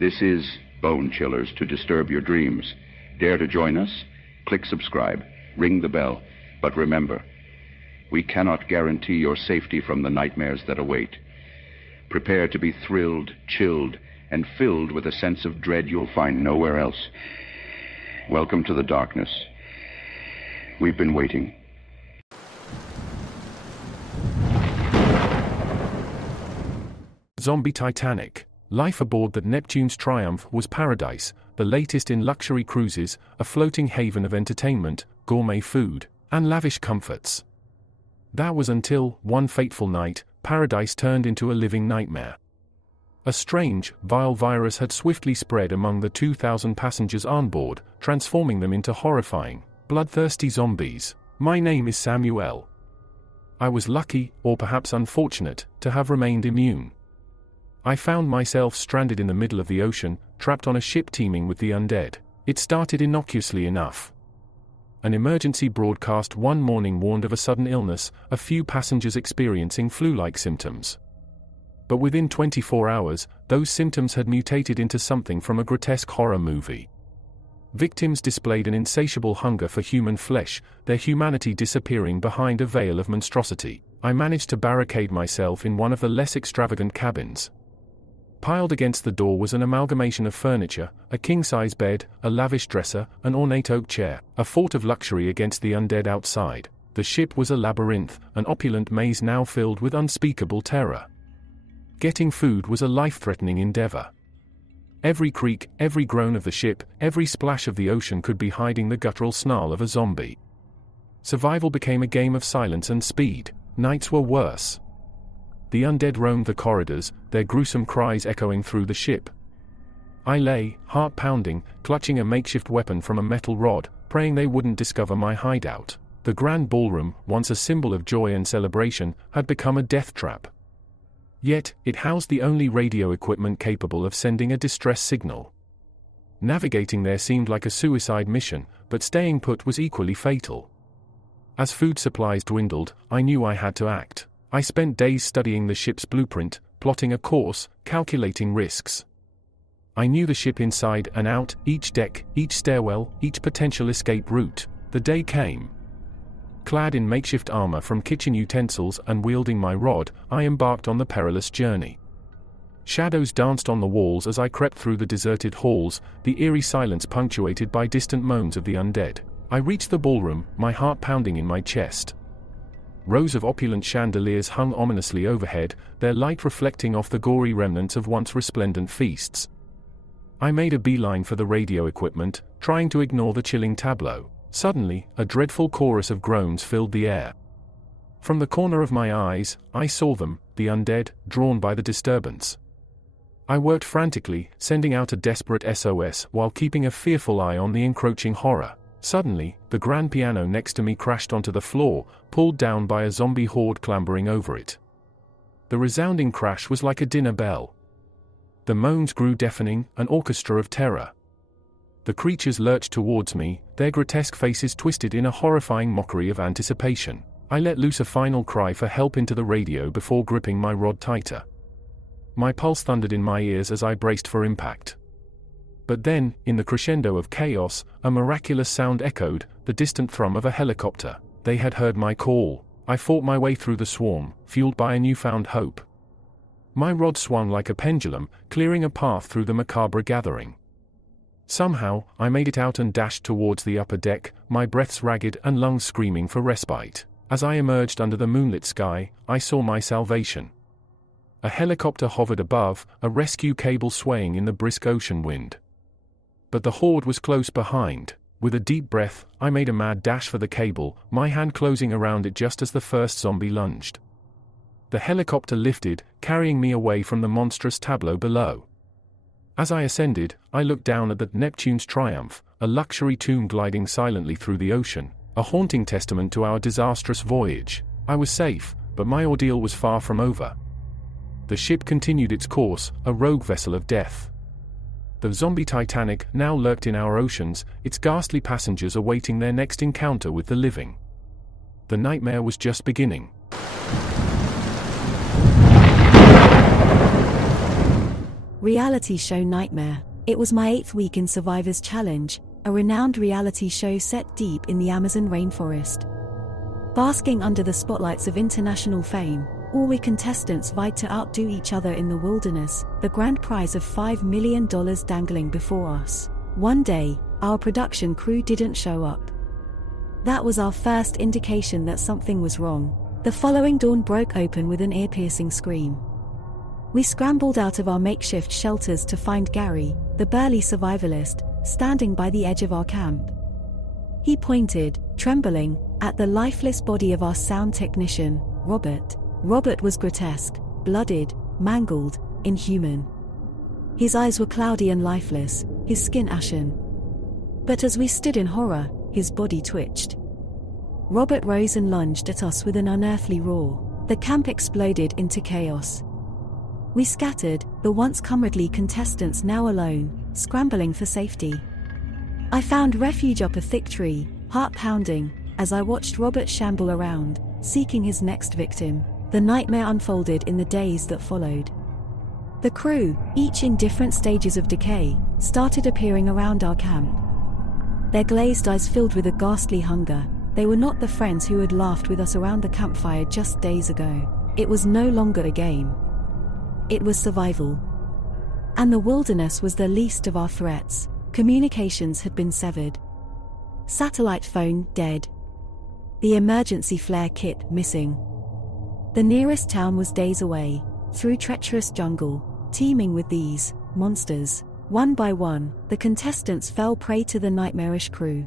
This is Bonechillers to disturb your dreams. Dare to join us? Click subscribe, ring the bell. But remember, we cannot guarantee your safety from the nightmares that await. Prepare to be thrilled, chilled, and filled with a sense of dread you'll find nowhere else. Welcome to the darkness. We've been waiting. Zombie Titanic. Life aboard the Neptune's Triumph was paradise, the latest in luxury cruises, a floating haven of entertainment, gourmet food, and lavish comforts. That was until, one fateful night, paradise turned into a living nightmare. A strange, vile virus had swiftly spread among the 2,000 passengers on board, transforming them into horrifying, bloodthirsty zombies. My name is Samuel. I was lucky, or perhaps unfortunate, to have remained immune. I found myself stranded in the middle of the ocean, trapped on a ship teeming with the undead. It started innocuously enough. An emergency broadcast one morning warned of a sudden illness, a few passengers experiencing flu-like symptoms. But within 24 hours, those symptoms had mutated into something from a grotesque horror movie. Victims displayed an insatiable hunger for human flesh, their humanity disappearing behind a veil of monstrosity. I managed to barricade myself in one of the less extravagant cabins. Piled against the door was an amalgamation of furniture, a king-size bed, a lavish dresser, an ornate oak chair, a fort of luxury against the undead outside. The ship was a labyrinth, an opulent maze now filled with unspeakable terror. Getting food was a life-threatening endeavor. Every creak, every groan of the ship, every splash of the ocean could be hiding the guttural snarl of a zombie. Survival became a game of silence and speed. Nights were worse. The undead roamed the corridors, their gruesome cries echoing through the ship. I lay, heart pounding, clutching a makeshift weapon from a metal rod, praying they wouldn't discover my hideout. The grand ballroom, once a symbol of joy and celebration, had become a death trap. Yet, it housed the only radio equipment capable of sending a distress signal. Navigating there seemed like a suicide mission, but staying put was equally fatal. As food supplies dwindled, I knew I had to act. I spent days studying the ship's blueprint, plotting a course, calculating risks. I knew the ship inside and out, each deck, each stairwell, each potential escape route. The day came. Clad in makeshift armor from kitchen utensils and wielding my rod, I embarked on the perilous journey. Shadows danced on the walls as I crept through the deserted halls, the eerie silence punctuated by distant moans of the undead. I reached the ballroom, my heart pounding in my chest. Rows of opulent chandeliers hung ominously overhead, their light reflecting off the gory remnants of once resplendent feasts. I made a beeline for the radio equipment, trying to ignore the chilling tableau. Suddenly, a dreadful chorus of groans filled the air. From the corner of my eyes, I saw them, the undead, drawn by the disturbance. I worked frantically, sending out a desperate SOS while keeping a fearful eye on the encroaching horror. Suddenly, the grand piano next to me crashed onto the floor, pulled down by a zombie horde clambering over it. The resounding crash was like a dinner bell. The moans grew deafening, an orchestra of terror. The creatures lurched towards me, their grotesque faces twisted in a horrifying mockery of anticipation. I let loose a final cry for help into the radio before gripping my rod tighter. My pulse thundered in my ears as I braced for impact. But then, in the crescendo of chaos, a miraculous sound echoed, the distant thrum of a helicopter. They had heard my call. I fought my way through the swarm, fueled by a newfound hope. My rod swung like a pendulum, clearing a path through the macabre gathering. Somehow, I made it out and dashed towards the upper deck, my breaths ragged and lungs screaming for respite. As I emerged under the moonlit sky, I saw my salvation. A helicopter hovered above, a rescue cable swaying in the brisk ocean wind. But the horde was close behind. With a deep breath, I made a mad dash for the cable, my hand closing around it just as the first zombie lunged. The helicopter lifted, carrying me away from the monstrous tableau below. As I ascended, I looked down at the Neptune's Triumph, a luxury tomb gliding silently through the ocean, a haunting testament to our disastrous voyage. I was safe, but my ordeal was far from over. The ship continued its course, a rogue vessel of death. The zombie Titanic now lurked in our oceans, its ghastly passengers awaiting their next encounter with the living. The nightmare was just beginning. Reality show nightmare. It was my 8th week in Survivor's Challenge, a renowned reality show set deep in the Amazon rainforest. Basking under the spotlights of international fame, all we contestants vied to outdo each other in the wilderness, the grand prize of $5 million dangling before us. One day, our production crew didn't show up. That was our first indication that something was wrong. The following dawn broke open with an ear-piercing scream. We scrambled out of our makeshift shelters to find Gary, the burly survivalist, standing by the edge of our camp. He pointed, trembling, at the lifeless body of our sound technician, Robert. Robert was grotesque, blooded, mangled, inhuman. His eyes were cloudy and lifeless, his skin ashen. But as we stood in horror, his body twitched. Robert rose and lunged at us with an unearthly roar. The camp exploded into chaos. We scattered, the once comradely contestants now alone, scrambling for safety. I found refuge up a thick tree, heart pounding, as I watched Robert shamble around, seeking his next victim. The nightmare unfolded in the days that followed. The crew, each in different stages of decay, started appearing around our camp. Their glazed eyes filled with a ghastly hunger. They were not the friends who had laughed with us around the campfire just days ago. It was no longer a game. It was survival. And the wilderness was the least of our threats. Communications had been severed. Satellite phone dead. The emergency flare kit missing. The nearest town was days away, through treacherous jungle, teeming with these monsters. One by one, the contestants fell prey to the nightmarish crew.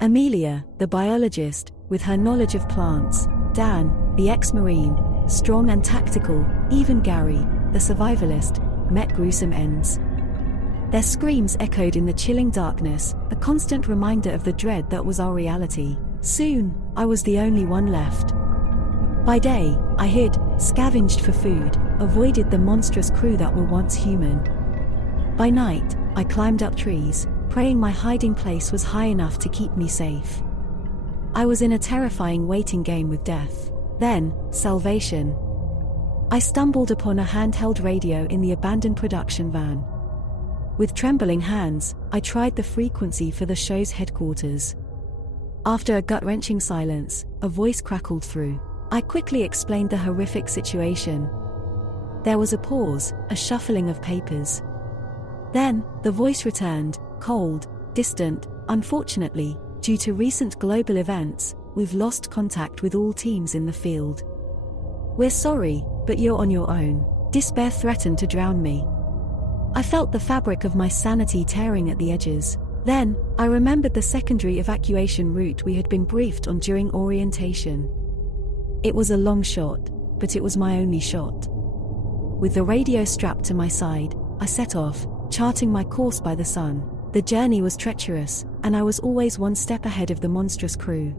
Amelia, the biologist, with her knowledge of plants, Dan, the ex-marine, strong and tactical, even Gary, the survivalist, met gruesome ends. Their screams echoed in the chilling darkness, a constant reminder of the dread that was our reality. Soon, I was the only one left. By day, I hid, scavenged for food, avoided the monstrous crew that were once human. By night, I climbed up trees, praying my hiding place was high enough to keep me safe. I was in a terrifying waiting game with death. Then, salvation. I stumbled upon a handheld radio in the abandoned production van. With trembling hands, I tried the frequency for the show's headquarters. After a gut-wrenching silence, a voice crackled through. I quickly explained the horrific situation. There was a pause, a shuffling of papers. Then, the voice returned, cold, distant. Unfortunately, due to recent global events, we've lost contact with all teams in the field. We're sorry, but you're on your own. Despair threatened to drown me. I felt the fabric of my sanity tearing at the edges. Then, I remembered the secondary evacuation route we had been briefed on during orientation. It was a long shot, but it was my only shot. With the radio strapped to my side, I set off, charting my course by the sun. The journey was treacherous, and I was always one step ahead of the monstrous crew.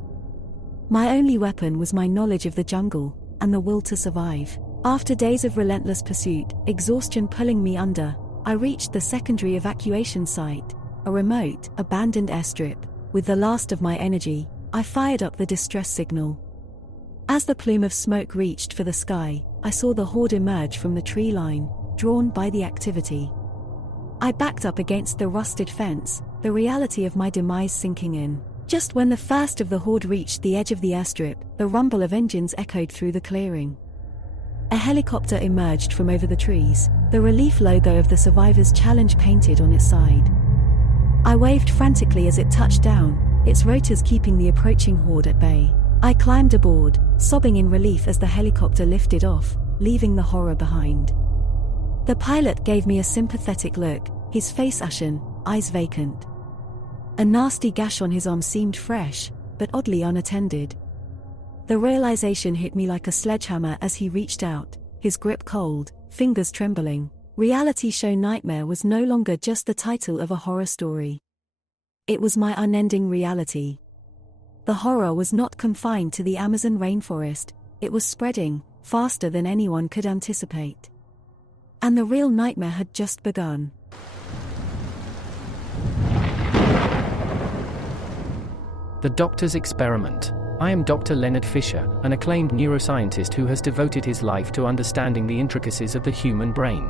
My only weapon was my knowledge of the jungle, and the will to survive. After days of relentless pursuit, exhaustion pulling me under, I reached the secondary evacuation site, a remote, abandoned airstrip. With the last of my energy, I fired up the distress signal. As the plume of smoke reached for the sky, I saw the horde emerge from the tree line, drawn by the activity. I backed up against the rusted fence, the reality of my demise sinking in. Just when the first of the horde reached the edge of the airstrip, the rumble of engines echoed through the clearing. A helicopter emerged from over the trees, the relief logo of the Survivor's Challenge painted on its side. I waved frantically as it touched down, its rotors keeping the approaching horde at bay. I climbed aboard, sobbing in relief as the helicopter lifted off, leaving the horror behind. The pilot gave me a sympathetic look, his face ashen, eyes vacant. A nasty gash on his arm seemed fresh, but oddly unattended. The realization hit me like a sledgehammer as he reached out, his grip cold, fingers trembling. Reality show nightmare was no longer just the title of a horror story. It was my unending reality. The horror was not confined to the Amazon rainforest, it was spreading, faster than anyone could anticipate. And the real nightmare had just begun. The Doctor's Experiment. I am Dr. Leonard Fisher, an acclaimed neuroscientist who has devoted his life to understanding the intricacies of the human brain.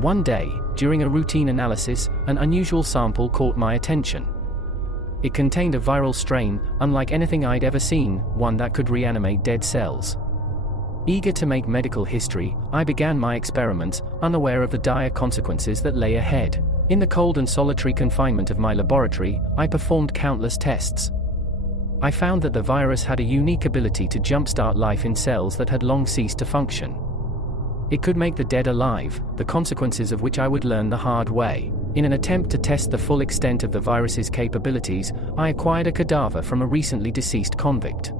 One day, during a routine analysis, an unusual sample caught my attention. It contained a viral strain, unlike anything I'd ever seen, one that could reanimate dead cells. Eager to make medical history, I began my experiments, unaware of the dire consequences that lay ahead. In the cold and solitary confinement of my laboratory, I performed countless tests. I found that the virus had a unique ability to jumpstart life in cells that had long ceased to function. It could make the dead alive, the consequences of which I would learn the hard way. In an attempt to test the full extent of the virus's capabilities, I acquired a cadaver from a recently deceased convict.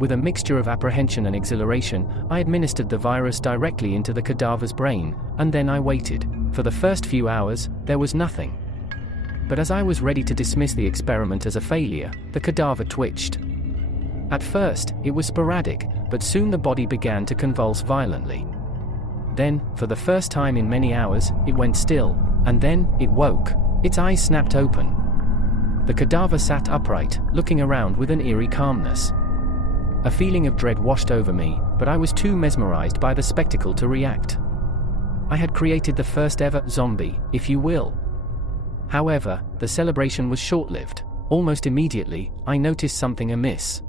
With a mixture of apprehension and exhilaration, I administered the virus directly into the cadaver's brain, and then I waited. For the first few hours, there was nothing. But as I was ready to dismiss the experiment as a failure, the cadaver twitched. At first, it was sporadic, but soon the body began to convulse violently. Then, for the first time in many hours, it went still, and then, it woke. Its eyes snapped open. The cadaver sat upright, looking around with an eerie calmness. A feeling of dread washed over me, but I was too mesmerized by the spectacle to react. I had created the first ever zombie, if you will. However, the celebration was short-lived. Almost immediately, I noticed something amiss.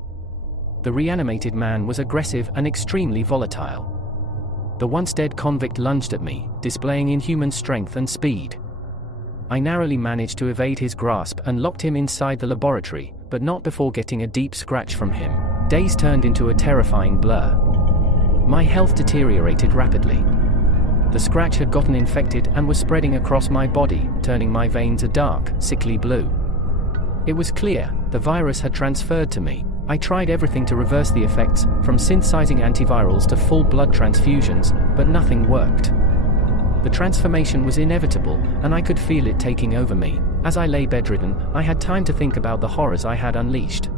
The reanimated man was aggressive and extremely volatile. The once dead convict lunged at me, displaying inhuman strength and speed. I narrowly managed to evade his grasp and locked him inside the laboratory, but not before getting a deep scratch from him. Days turned into a terrifying blur. My health deteriorated rapidly. The scratch had gotten infected and was spreading across my body, turning my veins a dark, sickly blue. It was clear, the virus had transferred to me. I tried everything to reverse the effects, from synthesizing antivirals to full blood transfusions, but nothing worked. The transformation was inevitable, and I could feel it taking over me. As I lay bedridden, I had time to think about the horrors I had unleashed.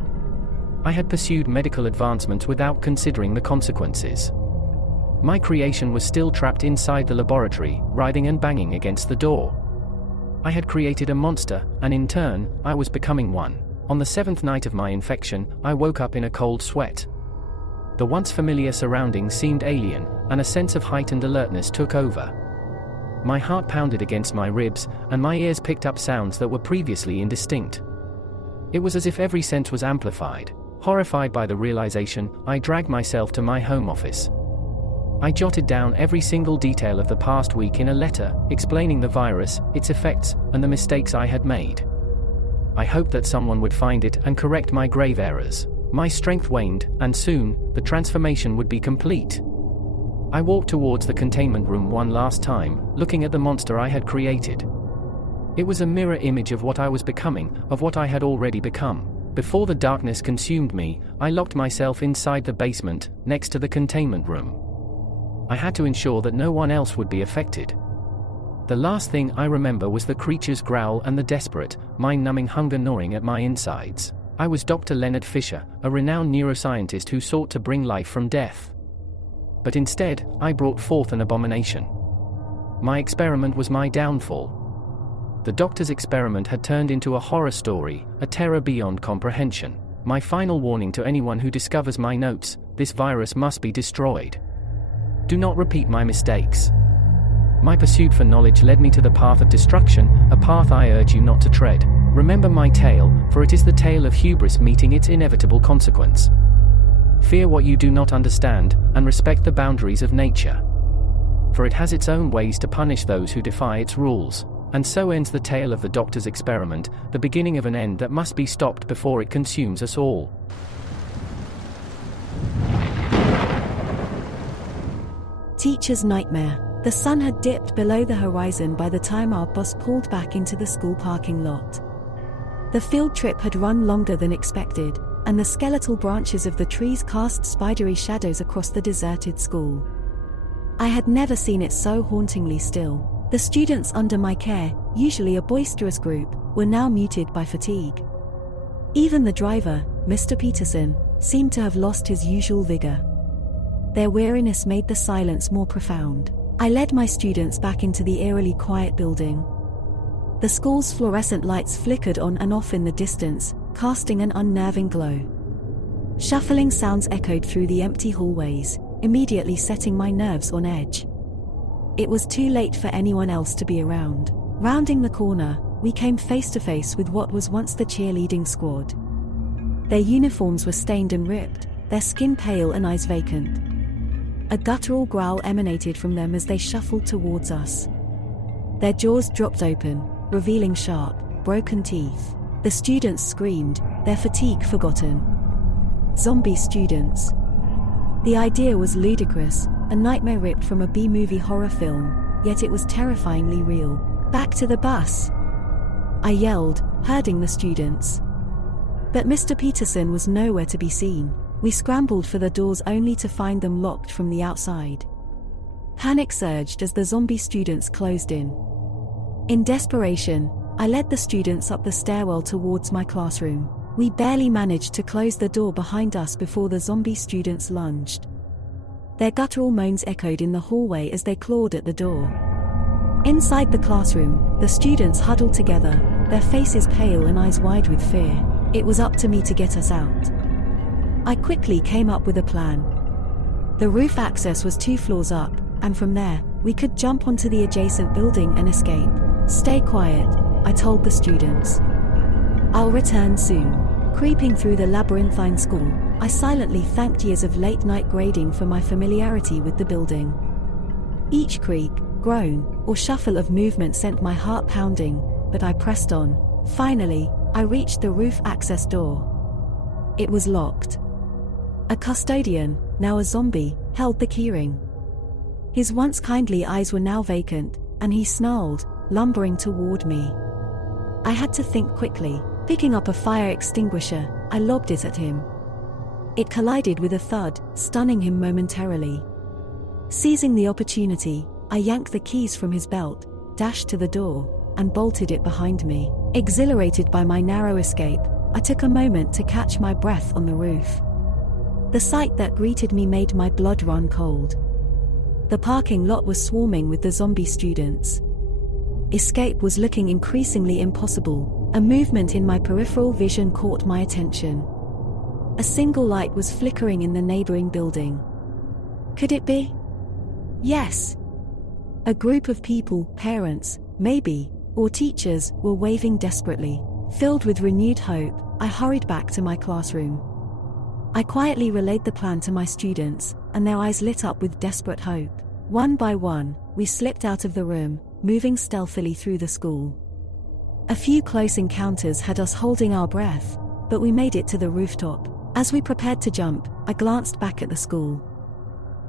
I had pursued medical advancements without considering the consequences. My creation was still trapped inside the laboratory, writhing and banging against the door. I had created a monster, and in turn, I was becoming one. On the 7th night of my infection, I woke up in a cold sweat. The once familiar surroundings seemed alien, and a sense of heightened alertness took over. My heart pounded against my ribs, and my ears picked up sounds that were previously indistinct. It was as if every sense was amplified. Horrified by the realization, I dragged myself to my home office. I jotted down every single detail of the past week in a letter, explaining the virus, its effects, and the mistakes I had made. I hoped that someone would find it and correct my grave errors. My strength waned, and soon, the transformation would be complete. I walked towards the containment room one last time, looking at the monster I had created. It was a mirror image of what I was becoming, of what I had already become. Before the darkness consumed me, I locked myself inside the basement, next to the containment room. I had to ensure that no one else would be affected. The last thing I remember was the creature's growl and the desperate, mind-numbing hunger gnawing at my insides. I was Dr. Leonard Fisher, a renowned neuroscientist who sought to bring life from death. But instead, I brought forth an abomination. My experiment was my downfall. The doctor's experiment had turned into a horror story, a terror beyond comprehension. My final warning to anyone who discovers my notes: this virus must be destroyed. Do not repeat my mistakes. My pursuit for knowledge led me to the path of destruction, a path I urge you not to tread. Remember my tale, for it is the tale of hubris meeting its inevitable consequence. Fear what you do not understand, and respect the boundaries of nature. For it has its own ways to punish those who defy its rules. And so ends the tale of the doctor's experiment, the beginning of an end that must be stopped before it consumes us all. Teacher's nightmare. The sun had dipped below the horizon by the time our bus pulled back into the school parking lot. The field trip had run longer than expected, and the skeletal branches of the trees cast spidery shadows across the deserted school. I had never seen it so hauntingly still. The students under my care, usually a boisterous group, were now muted by fatigue. Even the driver, Mr. Peterson, seemed to have lost his usual vigor. Their weariness made the silence more profound. I led my students back into the eerily quiet building. The school's fluorescent lights flickered on and off in the distance, casting an unnerving glow. Shuffling sounds echoed through the empty hallways, immediately setting my nerves on edge. It was too late for anyone else to be around. Rounding the corner, we came face to face with what was once the cheerleading squad. Their uniforms were stained and ripped, their skin pale and eyes vacant. A guttural growl emanated from them as they shuffled towards us. Their jaws dropped open, revealing sharp, broken teeth. The students screamed, their fatigue forgotten. Zombie students. The idea was ludicrous, a nightmare ripped from a B-movie horror film, yet it was terrifyingly real. "Back to the bus!" I yelled, herding the students. But Mr. Peterson was nowhere to be seen. We scrambled for the doors only to find them locked from the outside. Panic surged as the zombie students closed in. In desperation, I led the students up the stairwell towards my classroom. We barely managed to close the door behind us before the zombie students lunged. Their guttural moans echoed in the hallway as they clawed at the door. Inside the classroom, the students huddled together, their faces pale and eyes wide with fear. It was up to me to get us out. I quickly came up with a plan. The roof access was 2 floors up, and from there, we could jump onto the adjacent building and escape. "Stay quiet," I told the students. "I'll return soon." Creeping through the labyrinthine school, I silently thanked years of late-night grading for my familiarity with the building. Each creak, groan, or shuffle of movement sent my heart pounding, but I pressed on. Finally, I reached the roof access door. It was locked. A custodian, now a zombie, held the keyring. His once kindly eyes were now vacant, and he snarled, lumbering toward me. I had to think quickly. Picking up a fire extinguisher, I lobbed it at him. It collided with a thud, stunning him momentarily. Seizing the opportunity, I yanked the keys from his belt, dashed to the door, and bolted it behind me. Exhilarated by my narrow escape, I took a moment to catch my breath on the roof. The sight that greeted me made my blood run cold. The parking lot was swarming with the zombie students. Escape was looking increasingly impossible. A movement in my peripheral vision caught my attention. A single light was flickering in the neighboring building. Could it be? Yes. A group of people, parents, maybe, or teachers, were waving desperately. Filled with renewed hope, I hurried back to my classroom. I quietly relayed the plan to my students, and their eyes lit up with desperate hope. One by one, we slipped out of the room, moving stealthily through the school. A few close encounters had us holding our breath, but we made it to the rooftop. As we prepared to jump, I glanced back at the school.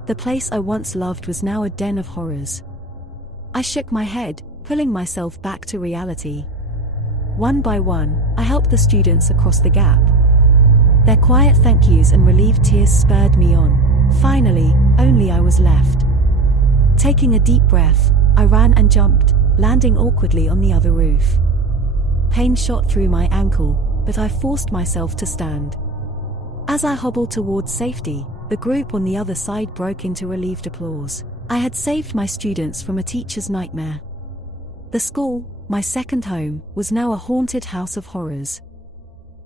The place I once loved was now a den of horrors. I shook my head, pulling myself back to reality. One by one, I helped the students across the gap. Their quiet thank yous and relieved tears spurred me on. Finally, only I was left. Taking a deep breath, I ran and jumped, landing awkwardly on the other roof. Pain shot through my ankle, but I forced myself to stand. As I hobbled towards safety, the group on the other side broke into relieved applause. I had saved my students from a teacher's nightmare. The school, my second home, was now a haunted house of horrors.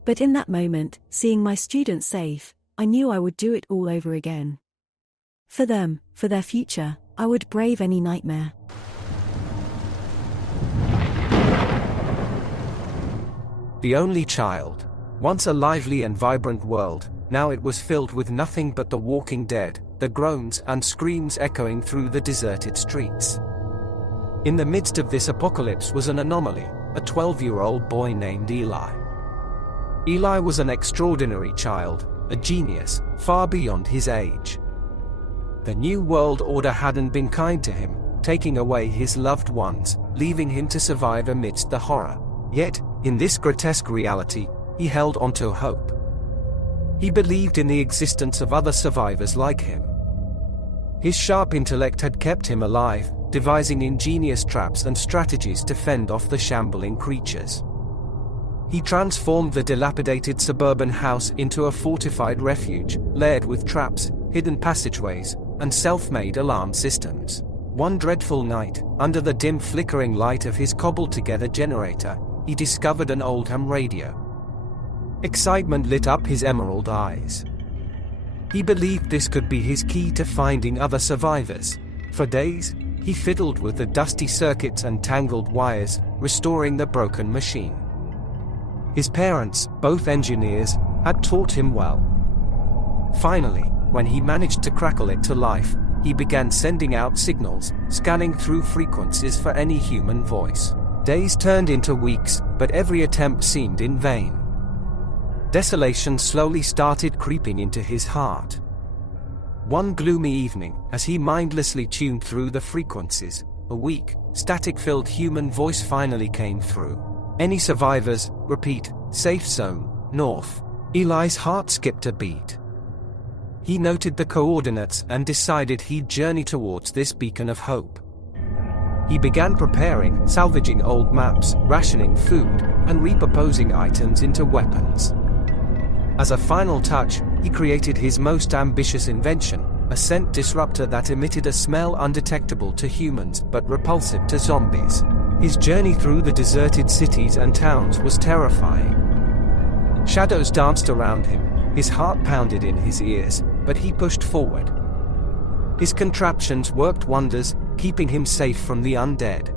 But in that moment, seeing my students safe, I knew I would do it all over again. For them, for their future, I would brave any nightmare. The only child. Once a lively and vibrant world, now it was filled with nothing but the walking dead, the groans and screams echoing through the deserted streets. In the midst of this apocalypse was an anomaly, a 12-year-old boy named Eli. Eli was an extraordinary child, a genius, far beyond his age. The New World Order hadn't been kind to him, taking away his loved ones, leaving him to survive amidst the horror. Yet, in this grotesque reality, he held on to hope. He believed in the existence of other survivors like him. His sharp intellect had kept him alive, devising ingenious traps and strategies to fend off the shambling creatures. He transformed the dilapidated suburban house into a fortified refuge, layered with traps, hidden passageways, and self-made alarm systems. One dreadful night, under the dim flickering light of his cobbled-together generator, he discovered an old ham radio. Excitement lit up his emerald eyes. He believed this could be his key to finding other survivors. For days, He fiddled with the dusty circuits and tangled wires, restoring the broken machine. His parents, both engineers, had taught him well. Finally, when he managed to crackle it to life, he began sending out signals, scanning through frequencies for any human voice. Days turned into weeks, but every attempt seemed in vain. Desolation slowly started creeping into his heart. One gloomy evening, as he mindlessly tuned through the frequencies, a weak, static-filled human voice finally came through. "Any survivors? Repeat, safe zone, north." Eli's heart skipped a beat. He noted the coordinates and decided he'd journey towards this beacon of hope. He began preparing, salvaging old maps, rationing food, and repurposing items into weapons. As a final touch, he created his most ambitious invention, a scent disruptor that emitted a smell undetectable to humans but repulsive to zombies. His journey through the deserted cities and towns was terrifying. Shadows danced around him, his heart pounded in his ears, but he pushed forward. His contraptions worked wonders, keeping him safe from the undead.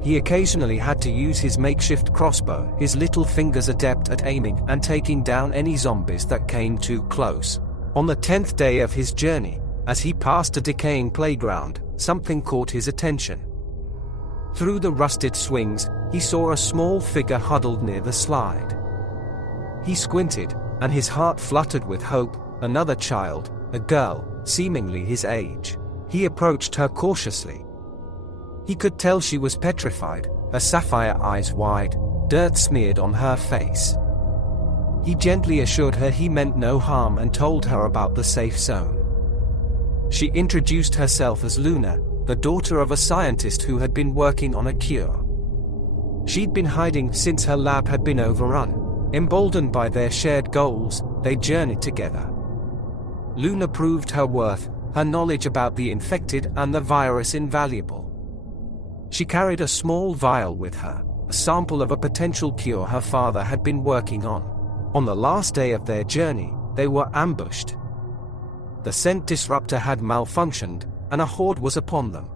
He occasionally had to use his makeshift crossbow, his little fingers adept at aiming and taking down any zombies that came too close. On the 10th day of his journey, as he passed a decaying playground, something caught his attention. Through the rusted swings, he saw a small figure huddled near the slide. He squinted, and his heart fluttered with hope. Another child, a girl, seemingly his age. He approached her cautiously. He could tell she was petrified, her sapphire eyes wide, dirt smeared on her face. He gently assured her he meant no harm and told her about the safe zone. She introduced herself as Luna, the daughter of a scientist who had been working on a cure. She'd been hiding since her lab had been overrun. Emboldened by their shared goals, they journeyed together. Luna proved her worth, her knowledge about the infected and the virus invaluable. She carried a small vial with her, a sample of a potential cure her father had been working on. On the last day of their journey, they were ambushed. The scent disruptor had malfunctioned, and a horde was upon them.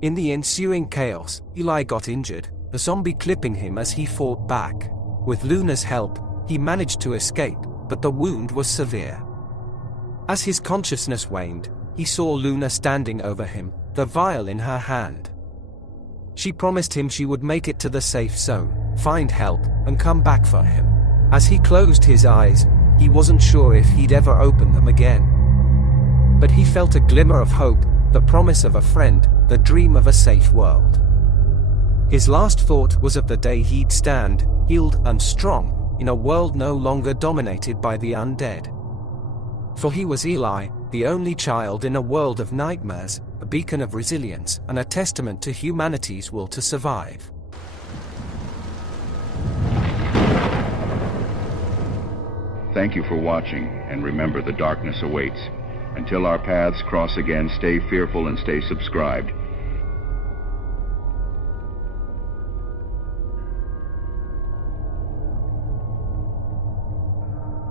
In the ensuing chaos, Eli got injured, a zombie clipping him as he fought back. With Luna's help, he managed to escape, but the wound was severe. As his consciousness waned, he saw Luna standing over him, the vial in her hand. She promised him she would make it to the safe zone, find help, and come back for him. As he closed his eyes, he wasn't sure if he'd ever open them again. But he felt a glimmer of hope, the promise of a friend, the dream of a safe world. His last thought was of the day he'd stand, healed and strong, in a world no longer dominated by the undead. For he was Eli, the only child in a world of nightmares, a beacon of resilience and a testament to humanity's will to survive. Thank you for watching, and remember, the darkness awaits. Until our paths cross again, stay fearful and stay subscribed.